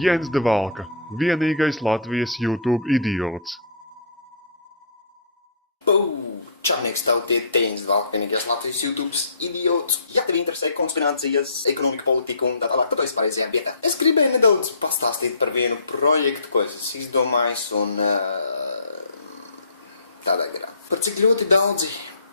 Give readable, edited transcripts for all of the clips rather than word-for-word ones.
Jens de Valka, vienīgais Latvijas YouTube idiots. Čarnieks tautiet Jens de Valka, vienīgais Latvijas YouTube idiots. Ja tev interesē konspirācijas, ekonomika, politika un tā tālāk, tad tu esi pareizajā vietā. Es gribēju nedaudz pastāstīt par vienu projektu, ko es esmu izdomājis un tādā garā. Par cik ļoti daudzi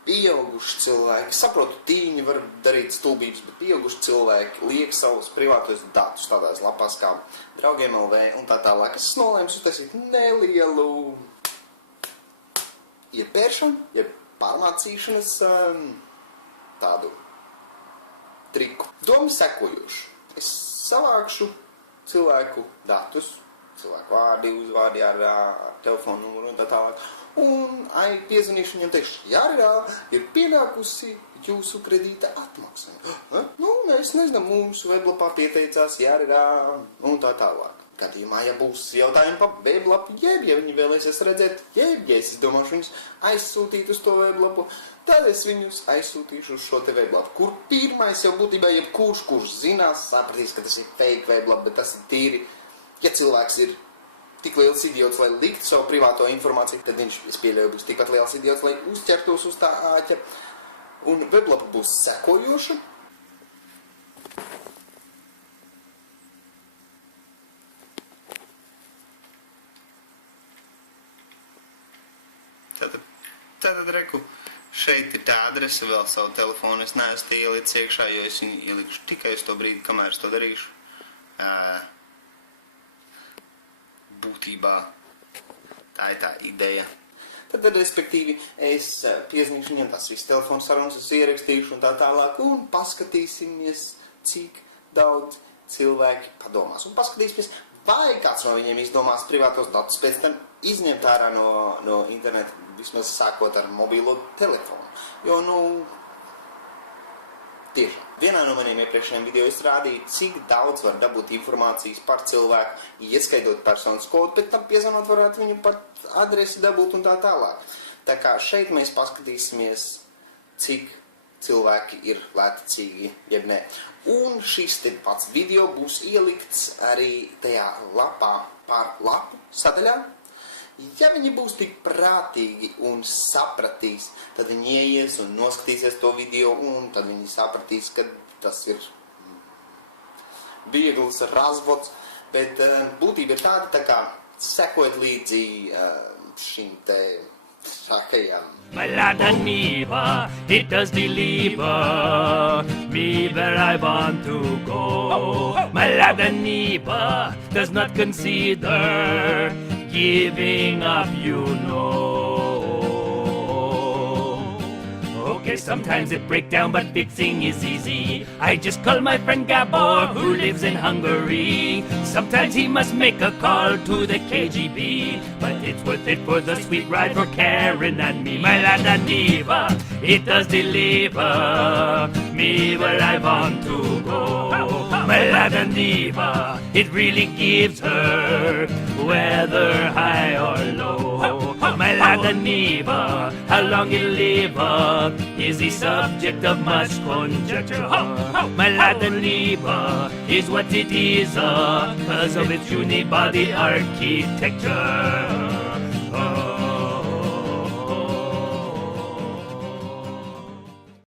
pieauguši cilvēki, saprotu, tīņi var darīt stulbības, bet pieauguši cilvēki liek savus privātos datus tādās lapās kā draugiem LV un tā tālāk. Es nolēmu uztaisīt nelielu iepēršanu, jeb pārmācīšanas tādu triku. Doma sekojošu. Es savākšu cilvēku datus, cilvēku vārdi, uzvārdi ar telefonu numuru un tā tālāk. Un piezvanīšu viņam teikšu, jā, ir pienākusi jūsu kredīta atmaksa. Nu, es nezinu, mūsu weblapā pieteicās, jā, un tā tālāk. Gadījumā, ja būs jautājumi par weblapu, jeb, ja viņi vēlēsies redzēt, jeb, ja es domāšu viņus aizsūtīt uz to weblapu, tad es viņus aizsūtīšu uz šo te weblapu, kur pirmais jau būtībā jebkurš, kurš zinās, sapratīs, ka tas ir fake weblap, bet tas ir tīri, ja cilvēks ir tik liels idiots, lai liktu savu privāto informāciju, tad viņš, es pieļauju, būs tikpat liels idiots, lai uzķertos uz tā āķa. Un weblapa būs sekojoša. Tātad reku, šeit ir tā adrese, vēl savu telefonu, es neesmu te ielicis iekšā, jo es viņu ielikšu tikai uz to brīdi, kamēr es to darīšu. Būtībā tā ir tā ideja. Tad, respektīvi, es piezvanīšu viņam tās visas telefonu sarunas, es ierakstīšu un tā tālāk, un paskatīsimies, cik daudz cilvēki padomās. Un paskatīsimies, vai kāds no viņiem izdomās privātos datus pēc tam izņemt ārā no interneta, vismaz sākot ar mobilo telefonu. Jo, tiešām. Vienā no maniem iepriekšējiem video es rādīju, cik daudz var dabūt informācijas par cilvēku, ieskaidot personas kodu, bet tam piezvanot varētu viņu pat adresi dabūt un tā tālāk. Tā kā šeit mēs paskatīsimies, cik cilvēki ir lētcīgi, jeb nē. Un šis te pats video būs ielikts arī tajā lapā par lapu sadaļā. Ja viņi būs tik prātīgi un sapratīs, tad viņi ieies un noskatīsies to video, un tad viņi sapratīs, ka tas ir viegls razvots, bet būtība ir tāda, tā kā sekot līdzi šim te šakajam. My lad and neighbor, it does deliver me where I want to go. My lad and neighbor does not consider giving up, you know. Okay, sometimes it breaks down, but fixing is easy. I just call my friend Gabor, who lives in Hungary. Sometimes he must make a call to the KGB, but it's worth it for the sweet ride for Karen and me. My lad and neighbor, it does deliver me where I want to go. My lad and neighbor, it really gives her, whether high or low. My lad and neighbor, how long it'll live up is the subject of much conjecture. My lad and neighbor is what it is, 'cause of its unibody architecture.